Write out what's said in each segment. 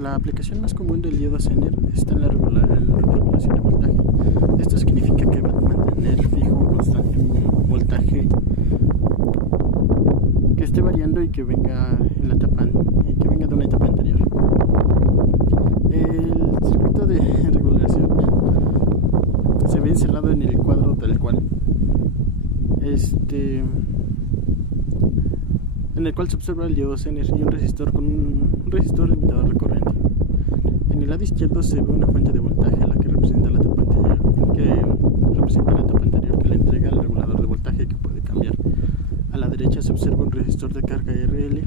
La aplicación más común del diodo Zener está en la regulación de voltaje. Esto significa que va a mantener fijo o constante un voltaje que esté variando y que venga en la etapa y que venga de una etapa anterior. El circuito de regulación se ve encerrado en el cuadro del cual en el cual se observa el diodo Zener y un resistor con un resistor limitador de corriente. En el lado izquierdo se ve una fuente de voltaje, la que representa la etapa anterior, que le entrega al regulador de voltaje, que puede cambiar. A la derecha se observa un resistor de carga RL,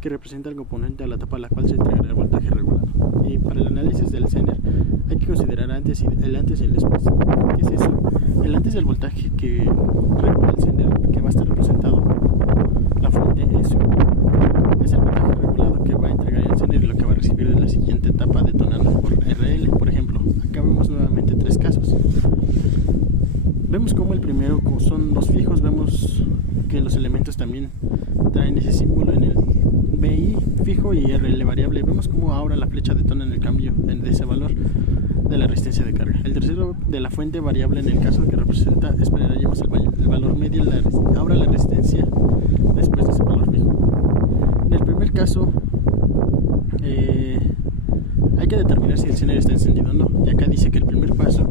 que representa el componente a la etapa a la cual se entregará el voltaje regulado. Y para el análisis del Zener hay que considerar el antes y el después. ¿Qué es eso? El antes del voltaje que regula el Zener, que va a estar representado por la fuente es el voltaje regulado que va a entregar el Zener y lo que va a recibir en la siguiente etapa detonando por RL. Por ejemplo, acá vemos nuevamente tres casos. Vemos como el primero son los fijos, vemos que los elementos también traen ese símbolo en el BI fijo y RL variable. Vemos como ahora la flecha detona en el cambio de ese valor de la resistencia de carga. El tercero de la fuente variable, en el caso que representa, esperaríamos el valor medio, ahora la resistencia después de ese valor fijo. En el primer caso hay que determinar si el Zener está encendido o no, y acá dice que el primer paso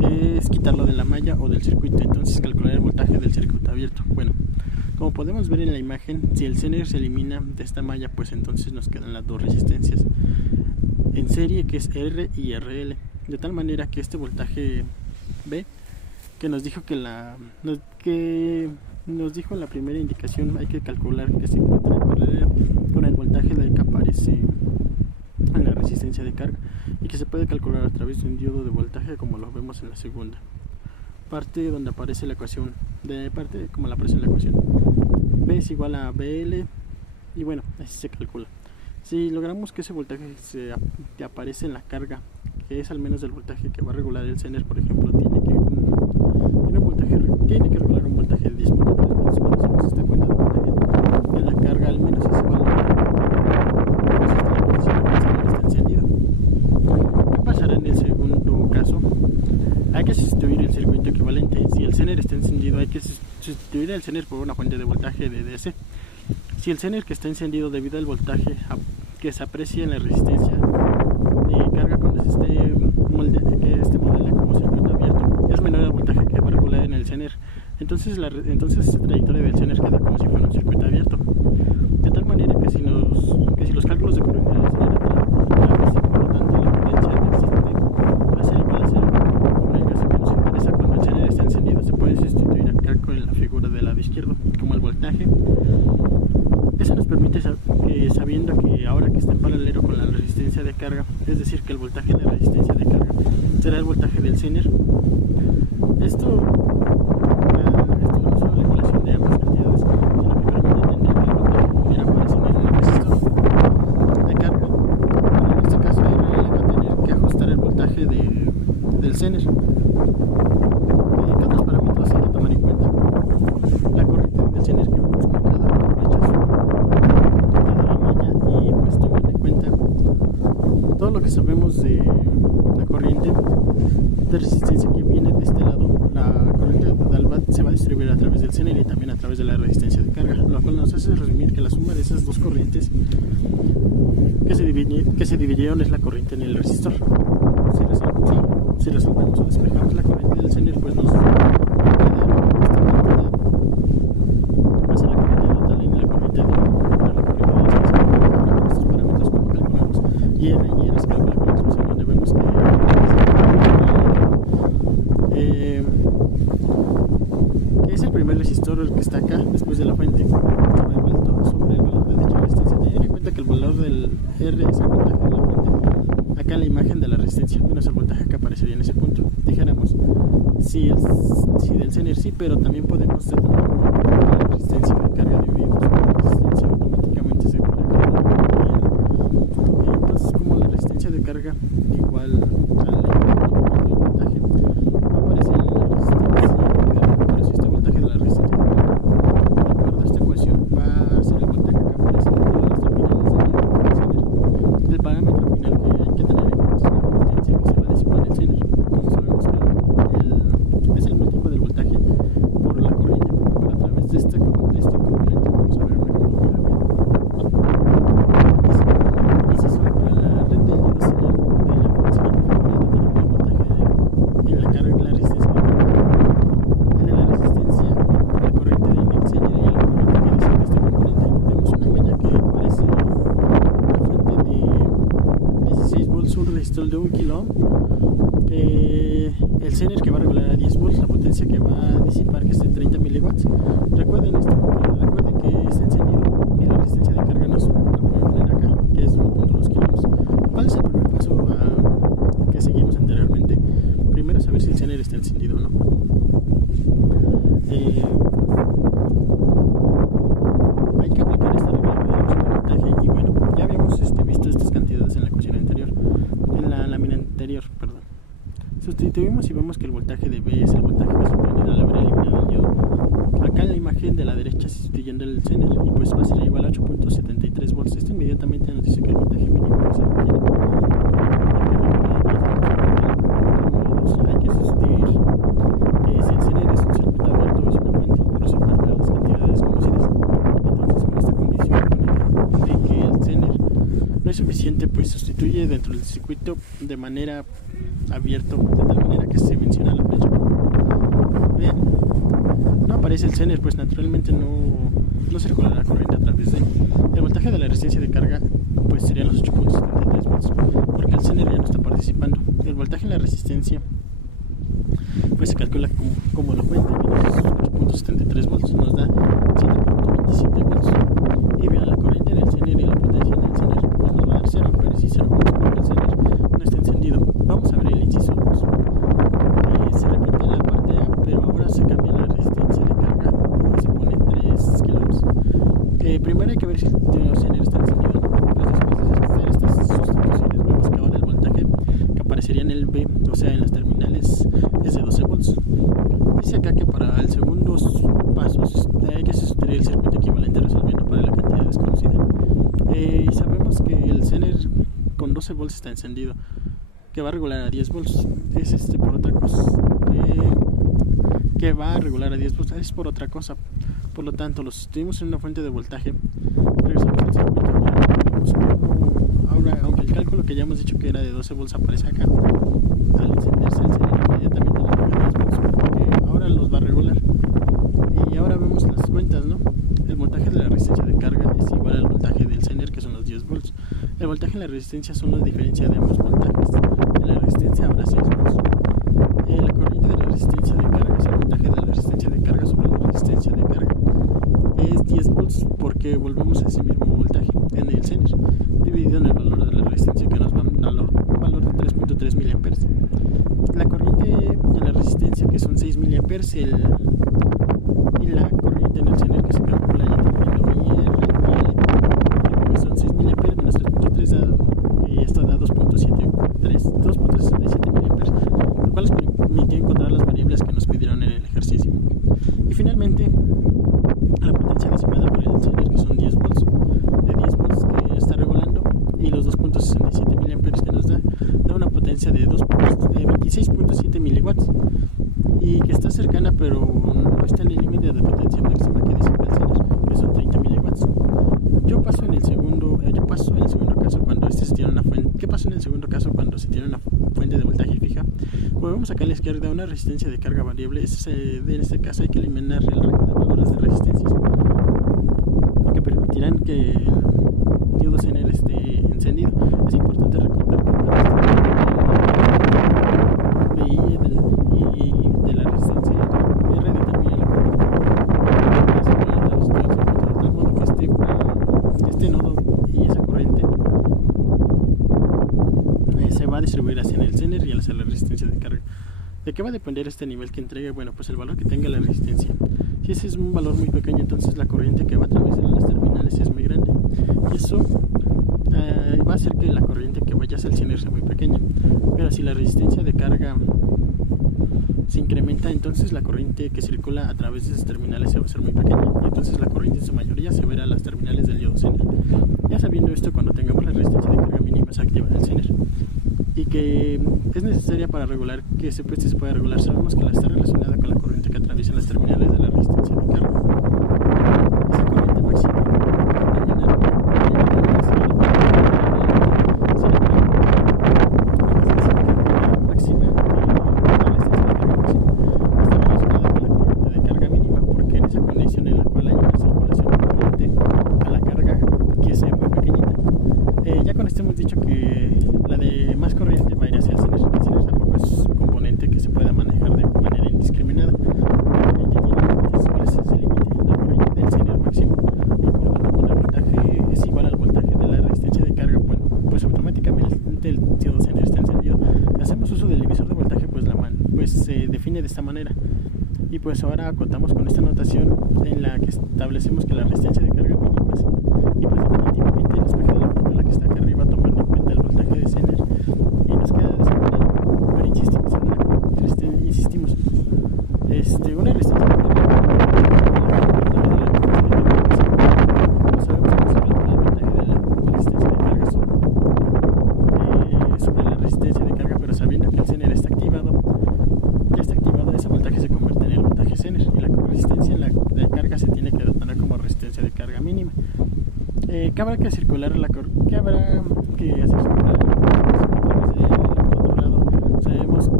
es quitarlo de la malla o del circuito, entonces calcular el voltaje del circuito abierto. Bueno, como podemos ver en la imagen, si el Zener se elimina de esta malla, pues entonces nos quedan las dos resistencias en serie, que es R y RL, de tal manera que este voltaje B, que nos dijo nos dijo en la primera indicación, hay que calcular que se encuentra en paralelo con el voltaje que aparece en la resistencia de carga y que se puede calcular a través de un diodo de voltaje, como lo vemos en la segunda parte, donde aparece la ecuación como la aparece en la ecuación. B es igual a BL y bueno, así se calcula. Si logramos que ese voltaje que aparece en la carga, que es al menos el voltaje que va a regular el Zener, por ejemplo, tiene que regular un voltaje de 10.3 volts. Cuando hacemos esta cuenta de voltaje en la carga, al menos ese valor, está encendido. ¿Qué pasará en el segundo caso? Hay que sustituir el circuito equivalente. Si el Zener está encendido, hay que sustituir el Zener por una fuente de voltaje de DC. Si el Zener que está encendido debido al voltaje que se aprecia en la resistencia de carga cuando este modela como circuito abierto es menor al voltaje que va a regular en el Zener, entonces esa trayectoria del Zener queda como si fuera un circuito abierto, de tal manera que si los cálculos de corriente del Zener por lo tanto la potencia del sistema va a ser igual a 0. En el caso que nos interesa, cuando el Zener está encendido, se puede sustituir acá con la figura del lado izquierdo como el voltaje. Eso nos permite sabiendo que ahora que está en paralelo con la resistencia de carga, es decir, que el voltaje de la resistencia de carga será el voltaje del Zener. Esto no es una regulación de ambas cantidades, sino que permite entender que el voltaje pudiera aparecer en el resistor de carga. En este caso, RL va a tener que ajustar el voltaje del Zener. ¿Qué otros parámetros hay que tomar en cuenta? La corriente del Zener que vemos marcada por flechas de la malla, y pues tomando en cuenta todo lo que sabemos de la corriente de resistencia que viene de este lado, la corriente total se va a distribuir a través del Zener y también a través de la resistencia de carga, lo cual nos hace resumir que la suma de esas dos corrientes que se dividieron es la corriente en el resistor. Si resolvemos o despejamos la corriente del Zener, pues nos va a ser la corriente total en la corriente de estos parámetros como calculamos, y R se calcula con la expresión donde vemos que es el primer resistor el que está acá después de la fuente sobre el valor de dicha resistencia. Teniendo en cuenta que el valor del R es el voltaje de la fuente, acá la imagen de la resistencia menos el voltaje que aparecería en ese punto. Dijéramos, si del Zener sí, pero también podemos determinar la resistencia de carga dividido sobre la resistencia, automáticamente se puede calcular. Entonces, como la resistencia de carga igual al voltaje, no aparece en la resistencia de carga, pero sí este voltaje de la resistencia de carga. De acuerdo a esta ecuación, va a ser el voltaje que aparece en todas las terminales del Zener. El zener que va a regular a 10 volts, la potencia que va a disipar que es de 30 miliwatts. Recuerden que está encendido y la resistencia de carga nos la pueden poner acá, que es 1.2 kilómetros. ¿Cuál es el primer paso que seguimos anteriormente? Primero saber si el zener está encendido o no. Hay que aplicar esta regla de voltaje y bueno, ya habíamos visto estas cantidades en la ecuación anterior, en la lámina anterior, perdón. Sustituimos y vemos que el voltaje de B es el voltaje que se obtiene al haber eliminado el diodo. Acá en la imagen de la derecha sustituyendo el zener y pues va a ser igual a 8.73 volts. Esto inmediatamente nos dice que el voltaje mínimo que se requiere. Hay que sustituir que si el zener es un circuito abierto es una fuente, pero se pueden ver las cantidades conocidas. Entonces con esta condición de que el zener no es suficiente, pues sustituye dentro del circuito de manera abierto, de tal manera que se menciona la flecha. Bien, no aparece el zener, pues naturalmente no circula la corriente a través de él. El voltaje de la resistencia de carga pues serían los 8.73 volts, porque el zener ya no está participando. El voltaje en la resistencia pues se calcula como la fuente, 8.73 volts nos da 7.27 volts. Y vean la corriente en el zener y la potencia en el zener, pues nos va a dar 0 amperes y 0 volts porque el zener no está encendido. Vamos a ver el inciso 2. Se repite la parte A, pero ahora se cambia la resistencia de carga y se pone 3 kilómetros. Primero hay que ver si el zener está encendido. Pues después de hacer estas sustituciones vemos que ahora el voltaje que aparecería en el B, o sea en las terminales, es de 12 volts. Dice acá que para el segundo paso hay que sustituir el circuito equivalente resolviendo para la cantidad desconocida. Y sabemos que el zener con 12 volts está encendido, que va a regular a 10 volts. Es por otra cosa. Que va a regular a 10 volts es por otra cosa. Por lo tanto, lo sustituimos en una fuente de voltaje. Regresamos al circuito. Vemos cómo ahora, aunque el cálculo que ya hemos dicho que era de 12 volts aparece acá, al encenderse el zener inmediatamente le pone 10 volts porque ahora los va a regular. Y ahora vemos las cuentas, ¿no? El voltaje de la resistencia de carga es igual al voltaje del zener, que son los 10 volts. El voltaje en la resistencia son la diferencia de ambos voltajes. En la resistencia habrá 6 volts. La corriente de la resistencia de carga es el voltaje de la resistencia de carga sobre la resistencia de carga. Es 10 volts porque volvemos a ese mismo voltaje en el zener, dividido en el valor de la resistencia que nos va a dar un valor de 3.3 miliamperes. La corriente en la resistencia que son 6 miliamperes y la corriente en el zener que se calcula ya teniendo IR y L, pues son 6 miliamperes menos 3.3 y esto da 2.67 miliamperes, lo cual nos permitió encontrar las variables que nos pidieron en el ejercicio. Y finalmente la potencia disipada por el zener, que son 10 volts, de 10 volts que está regulando, y los 2.67 miliamperes que nos da una potencia de 26.7 miliwatts y que está cercana pero no está en el límite de potencia máxima que disipa el zener, que son 30 miliwatts. Yo paso en el segundo caso cuando se tiene una fuente. ¿Qué pasa en el segundo caso cuando se tiene una fuente de voltaje fija? Como vemos acá a la izquierda, una resistencia de carga variable. En este caso hay que eliminar el rango de valores de resistencias que permitirán que el diodo zener esté encendido. Es importante recordar que BI de la resistencia R determina la corriente. De tal modo que este nodo y esa corriente se va a distribuir hacia el zener y hacia la resistencia de carga. ¿De qué va a depender este nivel que entregue? Bueno, pues el valor que tenga la resistencia. Si ese es un valor muy pequeño, entonces la corriente que va a atravesar las terminales es muy grande. Y eso va a hacer que la corriente que vaya hacia el zener sea muy pequeña. Pero si la resistencia de carga se incrementa, entonces la corriente que circula a través de esas terminales se va a hacer muy pequeña. Y entonces la corriente en su mayoría se verá a las terminales del diodo zener. Ya sabiendo esto, cuando tengamos la resistencia de carga mínima se activa el zener y que es necesaria para regular que se puede regular, sabemos que la está relacionada con la corriente que atraviesa las terminales de la resistencia de carga. Esa corriente máxima hemos dicho que la de más corriente va a ir hacia el zener. pues se define de esta manera. Y pues ahora contamos con esta notación en la que establecemos que la resistencia de carga mínima es, y pues definitivamente el espejo de la fórmula que está acá arriba tomando en cuenta el voltaje de Zener, y nos queda de esa manera. Pero insistimos una resistencia de carga, no sabemos cómo se calcula el voltaje de la resistencia de carga sobre la resistencia de carga, pero sabiendo que el Zener está activado, ese voltaje se convierte en el voltaje Zener, y la resistencia de carga se tiene que denotar como resistencia de carga mínima. ¿Qué habrá que hacer circular por otro lado? Sabemos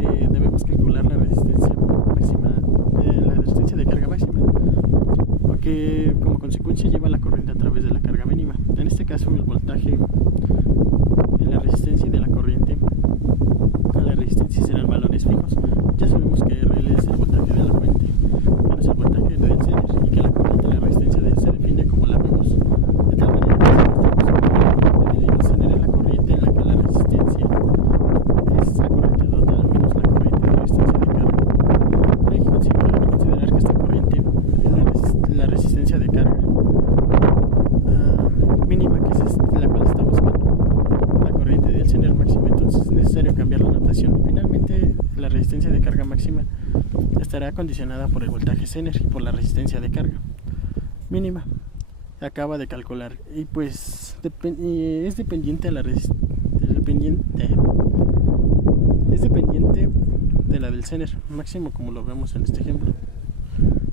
que debemos calcular la resistencia máxima, la resistencia de carga máxima, porque como consecuencia lleva la corriente a través de la carga mínima. En este caso, el voltaje de la resistencia y de la corriente a la resistencia serán valores fijos. Ya sabemos que RL es el voltaje de la fuente, menos el voltaje del Zener, y que la corriente de la resistencia se define como la vemos, de tal manera que la corriente del Zener es la corriente en la que la resistencia es la corriente total menos la corriente de resistencia de carga. Pero hay que considerar que esta corriente es la resistencia de carga mínima, que es la cual está buscando la corriente del Zener máximo. Entonces es necesario cambiar la notación. Finalmente, la resistencia de carga máxima estará condicionada por el voltaje Zener y por la resistencia de carga mínima. Acaba de calcular, y pues es dependiente de la de la del Zener máximo, como lo vemos en este ejemplo.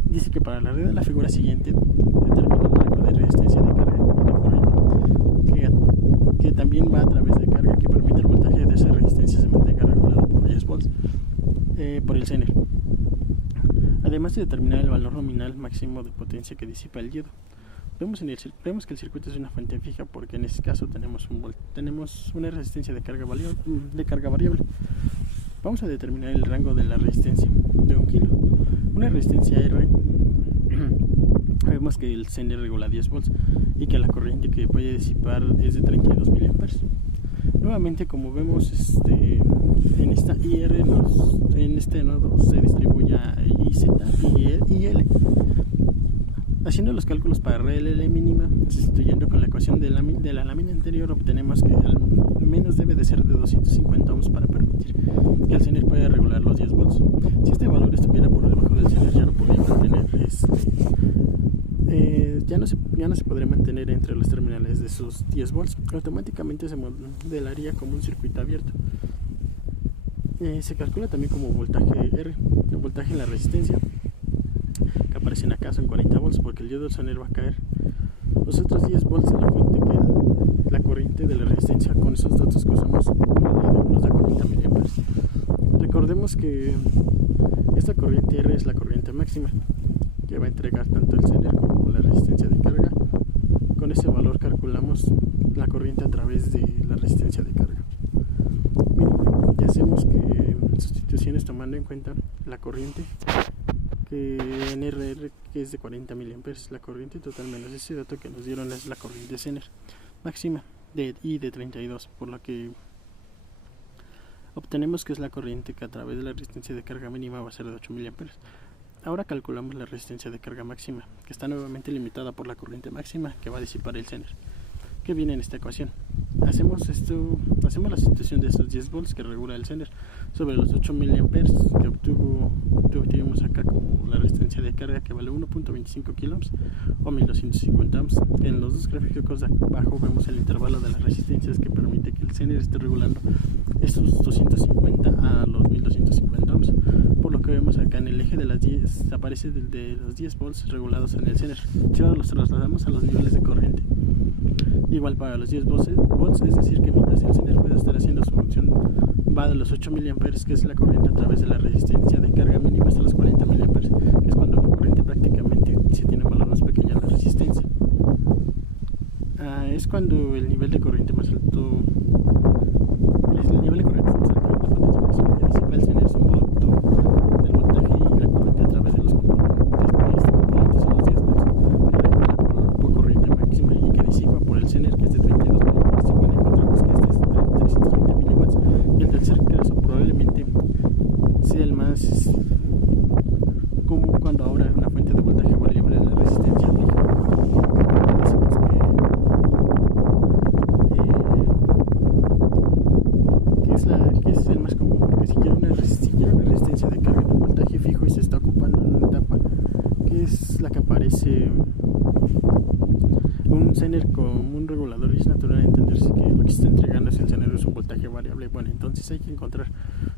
Dice que para la red de la figura siguiente determina un rango de resistencia de carga y de corriente que también va a través de carga, que permite el voltaje de esa resistencia se mantenga regulado por 10 volts por el Zener, además de determinar el valor nominal máximo de potencia que disipa el diodo. Vemos que el circuito es una fuente fija, porque en este caso tenemos una resistencia de carga variable. Vamos a determinar el rango de la resistencia de 1 kilo. Una resistencia R, vemos que el Zener regula 10 volts y que la corriente que puede disipar es de 32 miliamperes. Nuevamente, como vemos, en esta IR en este nodo se distribuye a IZ y L. Haciendo los cálculos para RL mínima, sustituyendo con la ecuación de la lámina anterior, obtenemos que al menos debe de ser de 250 ohms para permitir que el Zener pueda regular los 10 volts. Si este valor estuviera por debajo del Zener, ya no podría mantener ya no se podría mantener entre los terminales de esos 10 volts. Automáticamente se modelaría como un circuito abierto. Se calcula también como voltaje R, el voltaje en la resistencia, que aparecen acá son 40 volts, porque el diodo del Zener va a caer. Los otros 10 volts de la fuente, que la corriente de la resistencia, con esos datos que usamos, nos da 40 miliamperes. Recordemos que esta corriente R es la corriente máxima que va a entregar tanto el Zener como la resistencia de carga. Con ese valor calculamos la corriente a través de la resistencia de carga. Y hacemos que sustituciones tomando en cuenta la corriente, que en RR, que es de 40 miliamperes, la corriente total menos ese dato que nos dieron es la corriente Zener máxima de 32, por lo que obtenemos que es la corriente que a través de la resistencia de carga mínima va a ser de 8 miliamperes. Ahora calculamos la resistencia de carga máxima, que está nuevamente limitada por la corriente máxima que va a disipar el Zener, que viene en esta ecuación. Hacemos la sustitución de esos 10 volts que regula el Zener sobre los 8 miliamperes que obtuvimos acá como la resistencia de carga, que vale 1.25 kiloohms o 1250 ohms. En los dos gráficos de abajo vemos el intervalo de las resistencias que permite que el Zener esté regulando estos 250 a los 1250 ohms, por lo que vemos acá en el eje de las 10 aparece de los 10 volts regulados en el Zener. Si ahora los trasladamos a los niveles de corriente, igual para los 10 volts, es decir que mientras el Zener puede estar haciendo su función, va de los 8 miliamperes, que es la corriente a través de la resistencia de carga mínima, hasta los 40 miliamperes, que es cuando la corriente prácticamente se tiene un valor más pequeño en la resistencia. Es cuando el nivel de corriente más alto, la potencia máxima que disipa el Zener es un producto del voltaje y la corriente a través de los componentes son los 10 volts, que regula por corriente máxima y que disipa por el Zener, que es de 32 miliamperes. Igual encontramos que este es de 320 miliwatts, y el tercer caso probablemente el más común cuando ahora una fuente de voltaje variable es la resistencia fija. Ya decimos que es el más común, porque si quiero una resistencia de carga en un voltaje fijo y se está ocupando en una etapa que es la que aparece un Zener como un regulador, y es natural entenderse que lo que está entregando es el Zener es un voltaje variable. Bueno, entonces hay que encontrar,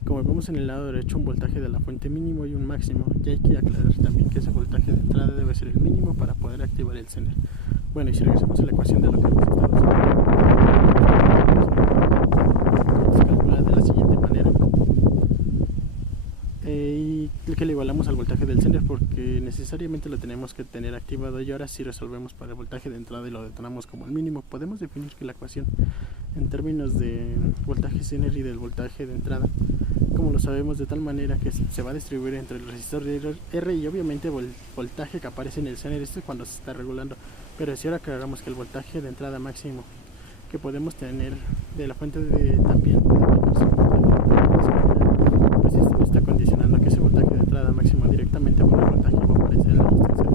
como vemos en el lado derecho, un voltaje de la fuente mínimo y un máximo, y hay que aclarar también que ese voltaje de entrada debe ser el mínimo para poder activar el Zener. Bueno, y si regresamos a la ecuación de lo que hemos estado haciendo, se calcula de la siguiente manera, y que le igualamos al voltaje del Zener porque necesariamente lo tenemos que tener activado, y ahora si resolvemos para el voltaje de entrada y lo detonamos como el mínimo, podemos definir que la ecuación en términos de voltaje Zener y del voltaje de entrada, como lo sabemos, de tal manera que se va a distribuir entre el resistor de R y obviamente el voltaje que aparece en el Zener. Esto es cuando se está regulando, pero si ahora aclaramos que el voltaje de entrada máximo que podemos tener de la fuente también puede aplicarse al voltaje de entrada, pues esto está condicionando que ese voltaje de entrada máximo directamente por el voltaje va a aparecer en la resistencia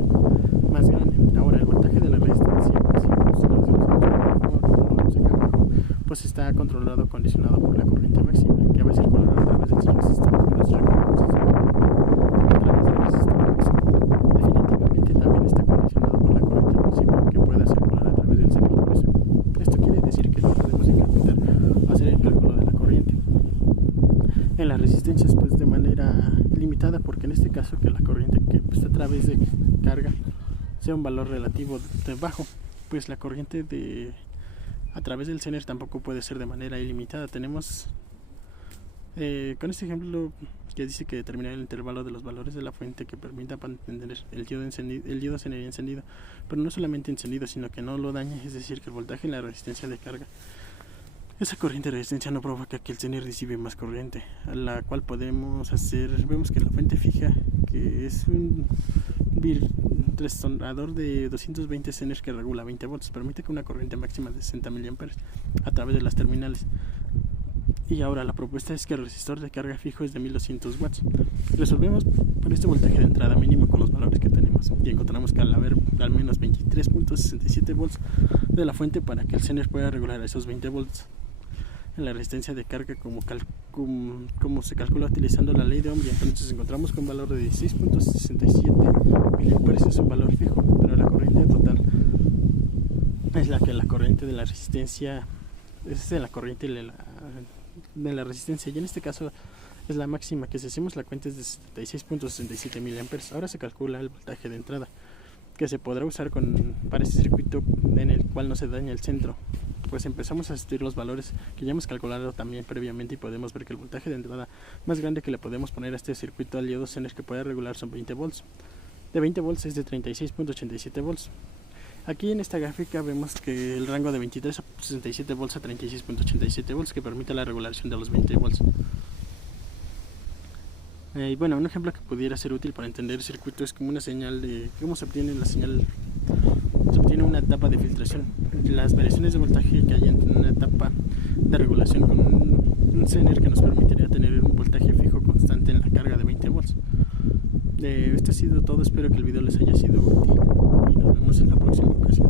más grande. Ahora el voltaje de la resistencia máxima, si lo vemos acá abajo, pues está controlado, condicionado por la corriente máxima que va a circular a través del resistor. Definitivamente también está condicionado por la corriente máxima que pueda circular a través del Zener. Por eso, esto quiere decir que no podemos intentar hacer el cálculo de la corriente en las resistencias pues de manera limitada, porque en este caso que la corriente que está a través de carga sea un valor relativo de bajo, pues la corriente a través del Zener tampoco puede ser de manera ilimitada. Tenemos con este ejemplo que dice que determinar el intervalo de los valores de la fuente que permita mantener el diodo Zener encendido, pero no solamente encendido, sino que no lo dañe, es decir, que el voltaje en la resistencia de carga, esa corriente de resistencia no provoca que el Zener recibe más corriente, a la cual vemos que la fuente fija, que es un resonador de 220 Zener que regula 20 volts, permite que una corriente máxima de 60 mA a través de las terminales. Y ahora la propuesta es que el resistor de carga fijo es de 1200 watts. Resolvemos por este voltaje de entrada mínimo con los valores que tenemos y encontramos que al haber al menos 23.67 volts de la fuente para que el Zener pueda regular a esos 20 volts en la resistencia de carga como se calcula utilizando la ley de Ohm, y entonces encontramos con un valor de 16.67 mA. Es un valor fijo, pero la corriente total es la corriente de la resistencia es de la corriente de la resistencia, y en este caso es la máxima, que si hacemos la cuenta es de 76.67 mA. Ahora se calcula el voltaje de entrada que se podrá usar para este circuito en el cual no se daña el centro. Pues empezamos a sustituir los valores que ya hemos calculado también previamente, y podemos ver que el voltaje de entrada más grande que le podemos poner a este circuito al diodo Zener que puede regular son 20 volts. De 20 volts es de 36.87 volts. Aquí en esta gráfica vemos que el rango de 23.67 volts a 36.87 volts que permite la regulación de los 20 volts. Y bueno, un ejemplo que pudiera ser útil para entender el circuito es como una señal de cómo se obtiene la señal. Se obtiene una etapa de filtración. Las variaciones de voltaje que hay en una etapa de regulación con un Zener que nos permitiría tener un voltaje fijo constante en la carga de 20 volts. Esto ha sido todo, espero que el video les haya sido útil y nos vemos en la próxima ocasión.